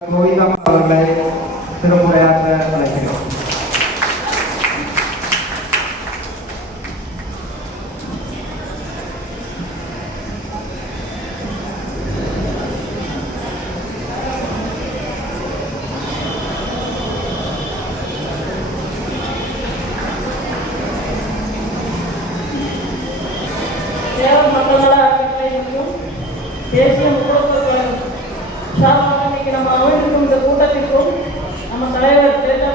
மொழிதாம் அவர்களை சிறப்புரையாற்ற அழைக்கிறோம் தேசிய முக்கியத்துவம் இன்னைக்கு நம்ம அவைத்திருக்கும் இந்த கூட்டத்திற்கும் நம்ம தலைவர் தேர்தல்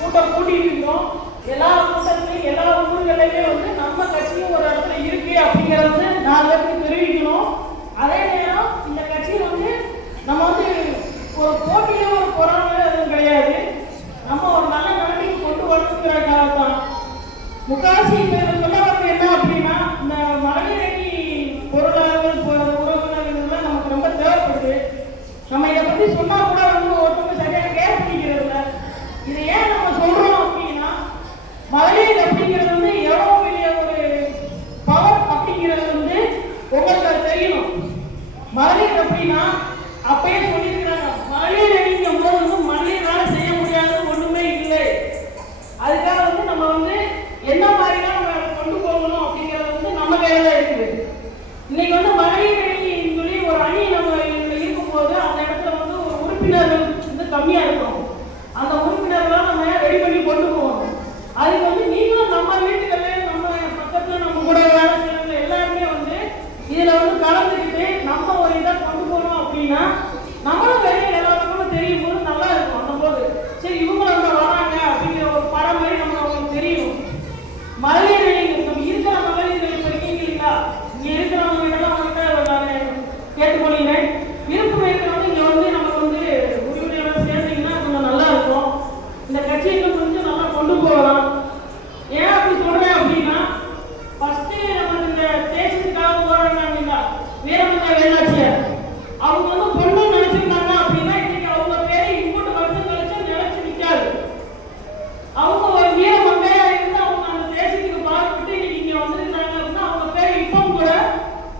கூட்டம் கூட்டிட்டு இருந்தோம். எல்லா கூட்டத்திலையும் எல்லா ஊர்களையுமே வந்து நம்ம கட்சி ஒரு இடத்துல இருக்கு அப்படிங்கிறது நான் prima.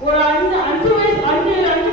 ஒரு அஞ்சு அஞ்சு வயசு அஞ்சு அஞ்சு